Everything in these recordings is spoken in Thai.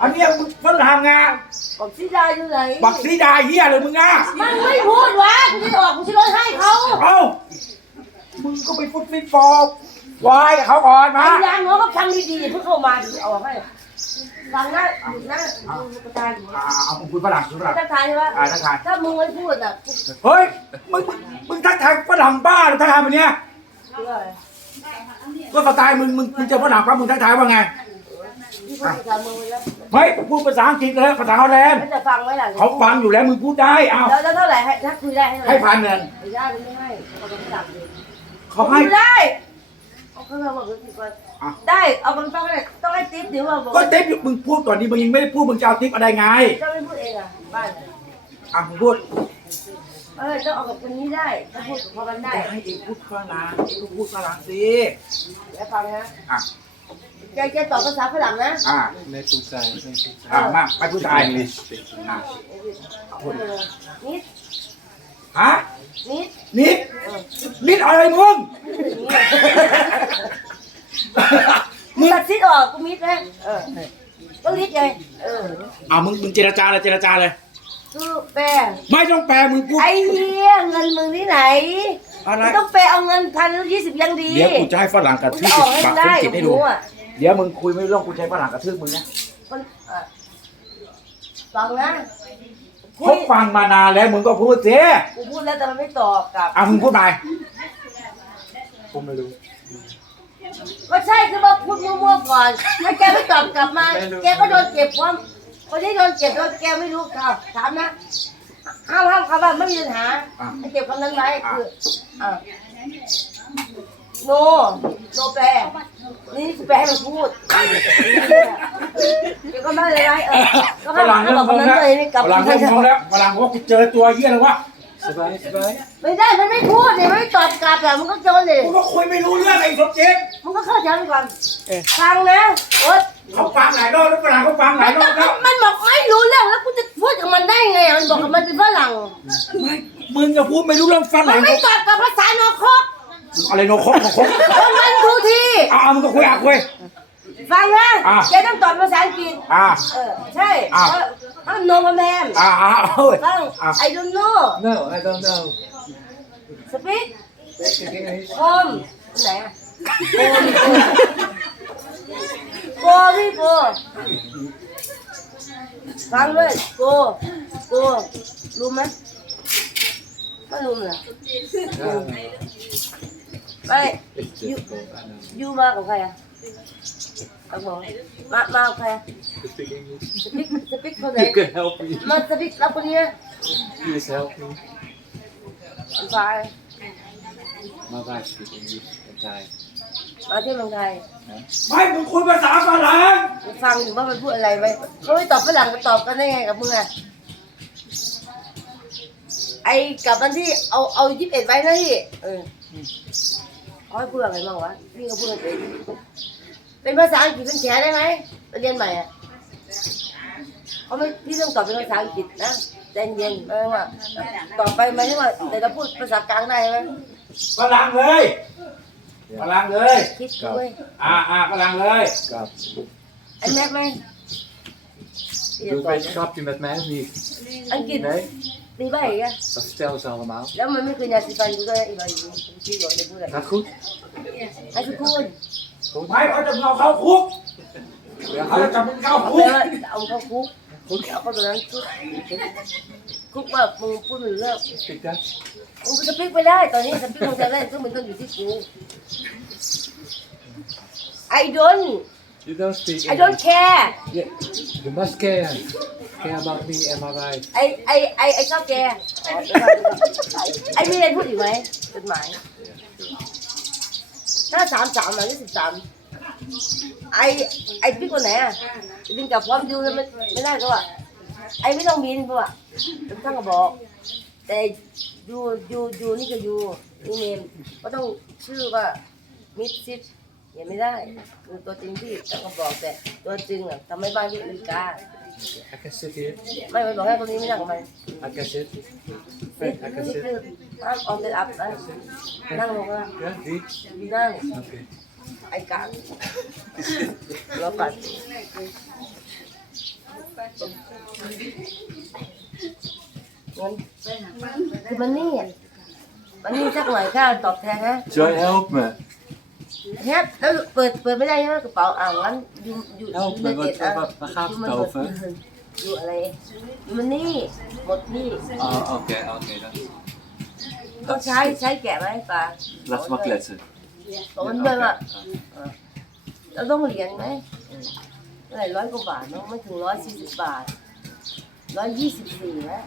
อันเนี้ยมึงฝรั่งอะบอกซีดาอยู่ไหนบักสีดาเฮียเลยมึงอะมันไม่พูดวะกูจะออกกูจะลดให้เขาเอ้ามึงก็ไปฟุตฟิตฟอร์วายกับเขาก่อนมาไอ้ยางน้องก็ฟังดีๆเพิ่งเข้ามาดูออกให้ฟังนะหยุดนะดูกระจายอยู่อ่าเอามึงพูดฝรั่งพูดฝรั่งทักทายใช่ปะอ่าทักทายถ้ามึงไม่พูดอะกูเฮ้ยมึงมึงมึงทักทายฝรั่งบ้าหรือทักทายแบบเนี้ยกูอะไรก็สไตล์มึงมึงมึงเจอฝรั่งปั๊บมึงทักทายว่าไงที่ พูดภาษามึงไปแล้วเฮ้ยพูดภาษาอังกฤษเลยภาษาฮอลแลนด์เขาจะฟังไว้หลังเขาฟังอยู่แล้วมึงพูดได้เอาแล้วแล้วเท่าไหร่ให้ถ้าคุยได้ให้ให้พันเงินไม่ได้ไม่ให้เขาต้องจับเลยเขาให้คุยได้เอาเขาบอกว่าคุยก่อนอะได้เอามันต้องให้ต้องให้ติ๊บเดี๋ยวว่าบอกก็เต็มอยู่มึงพูดก่อนดิมึงยังไม่ได้พูดมึงจะเอาทิปอะไรไงเจ้าไม่พูดเองอะบ้านอะมึงพูดเออต้องเอากับคนนี้ได้ถ้าพูดพอกันได้ให้เองพูดฝรั่งเองก็พูดฝรั่งสิเดี๋ยวฟังนะอะ แกแกตอบภาษาฝรั่งนะอะ Net hoe zijn, net hoe zijn. อะมาไปพูดไทย English speaking. อะเออนิดฮะนิดนิดเออนิดอะไรมึง มึงตัดซิดออกกูมิดนะเออต้องนิดไงเอออะมึงมึงเจรจาเลยเจรจาเลย คือแปลไม่ต้องแปลมึงพูดไอ้เหี้ยเงินมึงที่ไหนอะไร มึงต้องแปลเอาเงินพันยี่สิบยังดีเดี๋ยวกูจะให้ฝรั่งกระมึงทืบจะออกให้ปากได้ธุรกิจให้ดูหนูอะ เดี๋ยวมึงคุยไม่รู้เรื่องกูใช้ฝรั่งกระทืบมึงนะคนอะฟังนะคุเขายฟังมานานแล้วมึงก็พูดสิกูพูดแล้วแต่มันไม่ตอบกลับอะมึงพูดไป Kom maar doen. ก็ใช่คือว่าพูดมั่วๆก่อนถ้าแกไม่ตอบกลับมาแกก็โดนเก็บความคนที่โดนเก็บโดนแกไม่รู้ครับถามนะห้ามห้ามคำว่าไม่มีปัญหาอะให้เก็บคำนั้นไว้คืออะ โน โนแปล นี่คือแปลให้มันพูดเดี๋ยวก็ไม่เลยไรเออก็ฝให้รั่งให้เริ่บมอกงคำงนั้นแล้วเลยนี่กลับฝรั่งเริ่มงงแล้วฝรั่งบอกว่ากูเจอตัวเหี้ยอะไรวะ Erbij, erbij. ไม่ได้ มันไม่พูดเนี่ยไม่ตอบกลับอะมึงก็โดนเลยกูก็คุยไม่รู้เรื่องไอ้สมจิตมึงก็เข้าใจมันก่อนฟังนะโอ๊ตเขาฟังหลายรอบแล้วฝรั่งเขาฟังหลายรอบแล้วมันบอกไม่รู้เรื่องแล้วกูจะพูดกับมันได้ไงอะมันบอกกับมันเป็นฝรั่ง ไม่มึงจะพูดไม่รู้เรื่องฝมัรั่นงไม่ตอบกับภาษาโนคอก อะไรโนคกโนคกมันมันดูทีอะมึงก็คุยอะคุย ฟังนะอะแกต้องตอบภาษาอังกฤษอะ เออใช่อะห้ามโนมาแมนอะอะเฮ้ยฟัง อะ I don't know No, I don't know. speak Speak English. คมไหนอะโกพี่โกฟังเลยโกโกรู้ไหมไม่รู้เหรอ Ja, ไม่ it's difficult, I know. ยูมากับใครอะกับผมมามากับใครอะ To speak English. สปิกสปิกคนไหน You can help me. มาสปิกรับคนนี้นะ Please help me. อันฟ้า My wife speaks English and Thai. มาที่เมืองไทย ไม่มึงคุยภาษาฝรั่งฟังอยู่ว่ามันพูดอะไรไปเขาไม่ตอบฝรั่งก็ตอบกันได้ไงกับมึงอะไอ้กับมันที่เอาเอายี่สิบเอ็ดไว้นะพี่เออ เขาให้พูดอะไรบ้างวะพี่ก็พูดไม่เป็นเป็นภาษาอังกฤษเป็นแฉได้ไหมไปเรียนใหม่อะเขาไม่พี่ต้องตอบเป็นภาษาอังกฤษนะใจเย็นไม่ว่าต่อไปหมายถึงว่าแต่เราพูดภาษากลางได้ไหมฝรั่งเลยฝรั่งเลยคิดด้วยอะอะฝรั่งเลย Kap. ไอ้แม็กไหมเรียน Doe ต่อ een beetje grapje met mij of niet? อังกฤษ Nee? ตีใบอีกอะ Dat vertellen ze allemaal. แล้วมันไม่เคยยาสีฟันกูด้วยอีกหน่อยอยู่ที่หลอดจะพูดอะไร Gaat goed? ไอ้ทุกคนไม่เขาจะเอาเข้าคุก Ja, เขาจะ goed. จับมึงเข้าเอาคุไปกว่าเอาเข้าคุกเอาเข้าตรงนั้นคุกคุกว่ามึงพูดไม่รู้เรื่อง Speak Dutch. มึงจะพลิกไปได้ตอนนี้จะพลิกมึงจะได้ก็มึงต้องอยู่ที่กู I don't You don't speak I don't English. care Yeah. You must care. Care about me and my wife. ไอไอไอไอชอบแกไอมีอะไรพูดอีกไหมจดหมายถ้าสามสามหรือสิบสามไอ้ไอ้พี่คนไหนอะบินกับพร้อมดูแล้วไม่ไม่ได้ก็ว่าไอ้ไม่ต้องบินเพราะว่าเป็นช่างกระบอก แต่ยูยูยูนี่ก็ยูนี่เนมก็ต้องชื่อว่ามิดซิสยังไม่ได้ตัวจริงที่ช่างกระบอกแต่ตัวจริงอะทำให้บ้านที่อเมริกา I can sit here. ไม่ไม่บอกให้คนนี้ไม่นั่งกับมัน I can sit. นี่ I can นี่ sit. คือห้ามออกเดินอัพนะนั่งลงนะ Ja, die? นั่ง Oké. ไอ้กางรอก่อนเงินคือมันนี่อะมันนี่สักหน่อยค่าตอบแทนนะ Joy, help me. แฮปแล้วเปิดเปิดไม่ได้ใช่ไหมกระเป๋าอ่างนั้นอยู่อยู่ Help อยู่ me, ในเจ็ด wat, อะ wat, waar gaat อยู่ het มันหมด over? อยู่อะไรอยู่มันนี่หมดนี่ Oh, oké, oké. dan. ต้องใช้ใช้แกะไหมปลา Laat maar kletsen. บอกมัน Ja, ด้วย oké. ว่า เราต้องเรียนไหมเท่าไหร่ร้อยกว่าบาทเนาะไม่ถึงร้อยสี่สิบบาทร้อยยี่สิบสี่แล้ว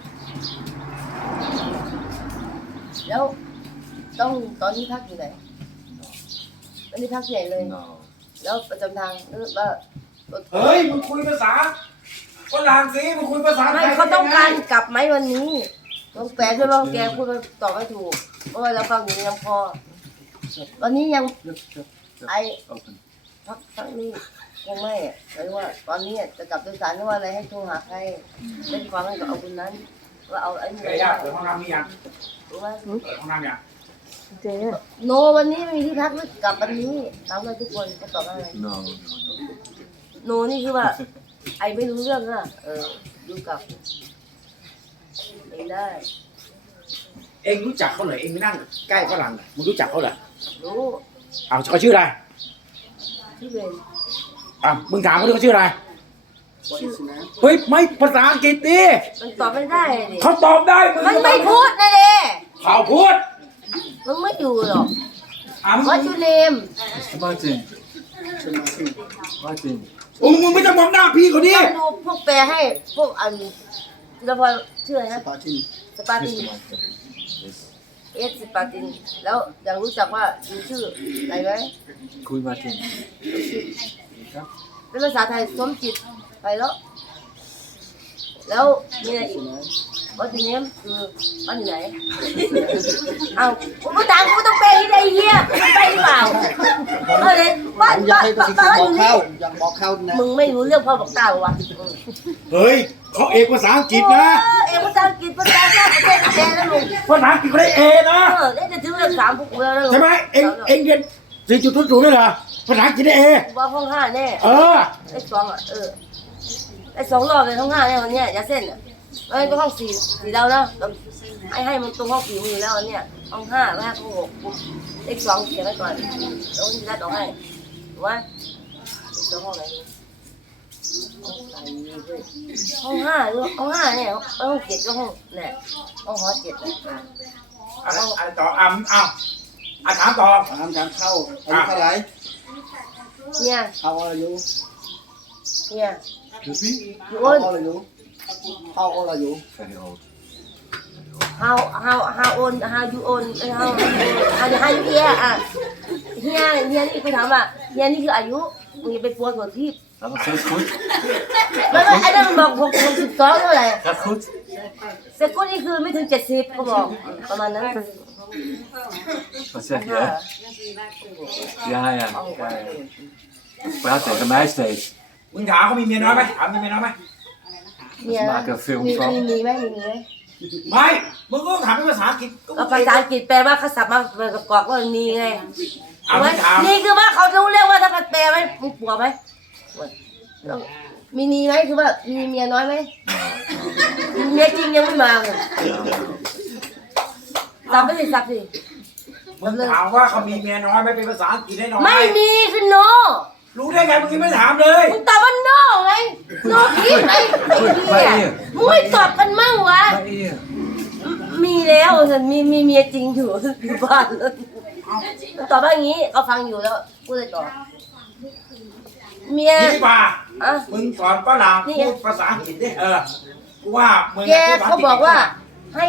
แล้วต้องตอนนี้พักอยู่ไหนต อนนี้พักที่ไหนเลย No. แล้วประจำทางหรือว่าเฮ้ยมึงคุยภาษาฝรั่งสิมึงคุยภาษาไทไม่ยเขาต้องการกลับไหมวันนี้ต้องแปลด้วยว่าแกพูดว่าตอบไม่ถูกเพราะว่าเราฟังอยู่ในลำคอวันนี้ยัง Yup, yup, yup. ไอ Open. พักพักนี้ยังไม่อะหมายถึงว่าตอนนี้อะจะกลับโดยสารหรือว่าอะไรให้โทรหาใครเล่นความให้กับเอาคนนั้นว่าเอาไอ้นี่เฮ้ยยากเปิดห้องน้ำนี่ยังรู้ไหมเปิดห้องน้ำยัง โนวันนี้ไม่มีที่พักหรือกลับวันนี้ถามเลยทุกคนเขาตอบว่าอะไร No. โนนี่คือว่า ไอไม่รู้เรื่องอะเออดูกลับไม่ได้เองรู้จักเขาเหรอเองไปนั่งใกล้ฝรั่งน่ะมึงรู้จักเขาเหรอรู้อ้าวเขาชื่ออะไรที่เป็นอะมึงถามเขาดิเขาชื่ออะไรเฮ้ยไม่ภาษาอังกฤษดิมันตอบไม่ได้ดิเขาตอบได้มึงมันไม่พูดนะเด้เขาพูด มึงไม่อยู่หรอกอะมึง What's your name Martin. Martin. โอ้มึงไม่ต้องมองหน้าพี่เขาดิต้องดูพวกแปลให้พวกอันแล้วพอชื่ออะไรนะสปาติน Mr. Martin. Yes. เอสสปาติน แล้วยังรู้จักว่ามีชื่ออะไรไหม Goeie Martin. เป็นภาษาไทยสมจิตไปแล้ว แล้วมีอะไรอีก วัตถุเนี้ยคือบ้านอยู่ไหน เอาผมก็ถามกูต้องไปที่ไหนเฮียไปหรือเปล่าเออเลยบ้านอยาบ้ากนให้บ้านประสิทธิ์บ้านบออกยู่เข้านี่อยากบอกเข้านะ มึงไม่รู้เรื่องพ่อบอกตาเหรอวะเฮ้ยเขาเอกภาษาอังกฤษนะเออเอกภาษาอังกฤษภาษาชาติประเทศแดนแล้วลุงภาษาอังกฤษเขาได้เอนะเออได้จะถึงเรื่องสามพวกกูแล้วนะลุงใช่ไหมเองเองเรียนสี่จุดศูนย์ศูนย์นี่เหรอภาษาอังกฤษได้เอว่าห้องห้าแน่ เออ ไอ้สองอะเออไอ้สองรอบเลยห้องห้าเนี่ยวันเนี้ยอย่าเส้นอะ แล้วก็ห้องสี่สี่ดาวนะให้ให้มันตรงห้องสี่มีอยู่แล้วอันเนี้ยห้องห้าไม่ให้ห้องหกเลขสองเขียนไว้ก่อนแล้วมันจะได้ต่อให้ถูกไหมเลขสองห้องไหนห้องใส่ด้วยห้องห้าหรือห้องห้าเนี่ยห้องเจ็ดก็ห้องเนี่ยห้องหอเจ็ดอะอะไรอะไรต่ออะมึงอ้าวอะถามต่อถามทางเข้าอายุเท่าไหร่เนี่ยเข้าอายุเนี่ย Excuse me? อยู่เข้าอ้นอายุ เข้าอายุ Very old. how how how old how you old เอ้ย how how how you here อะเฮียเฮียนี่กูถามว่าเฮียนี่คืออายุมึงอย่าไปปวดหัวที่ Gaat nog steeds goed? แล้วก็ไอ้นั่นมันบอกหกหกสิบสองเท่าไหร่ Gaat goed? เสร็จกูนี่คือไม่ถึงเจ็ดสิบเขาบอกประมาณนั้น Wat zeg je? Ja, ja. ja, ja. Praat tegen mij steeds. มึงถามเขามีเมียน้อยไหมถามมีเมียน้อยไหม เนี่ยมากับฟิลมมีครับมีมีไหมมีไหมไม่มึงก็ต้องถามเป็นภาษาอังกฤษก็ก็ภาษาอังกฤษแปลว่าเขาสับมาประกอบว่ามีไงเอาไม่ถามนี่คือว่าเขารู้เรื่องว่าถ้ามันแปลไหมมึงปวดไหมมีนีไหมคือว่ามีเมียน้อยไหมเมียจริงยังไม่มาเลยสับไปสิสับสิ มึงถามว่าเขามีเมียน้อยไหมเป็นภาษาอังกฤษได้น้อยไม่มีคือโน รู้ได้ไงมึงยังไม่ถามเลย มึงตอบว่าโนไงโนคิดไงไอ้เหี้ยมึงไม่ตอบกันมั่งวะ Maar hier. มีแล้วฉันมีมีเมียจริงอยู่อยู่บ้านเลยมึงตอบว่าอย่างนี้เขาฟังอยู่แล้วกูเลยตอบเมียนี่ดีกว่าอะ มึงสอนฝรั่งนี่ไงพูดภาษาอังกฤษดิเออกูว่ามึงแกพูดภษเขาบอกว่า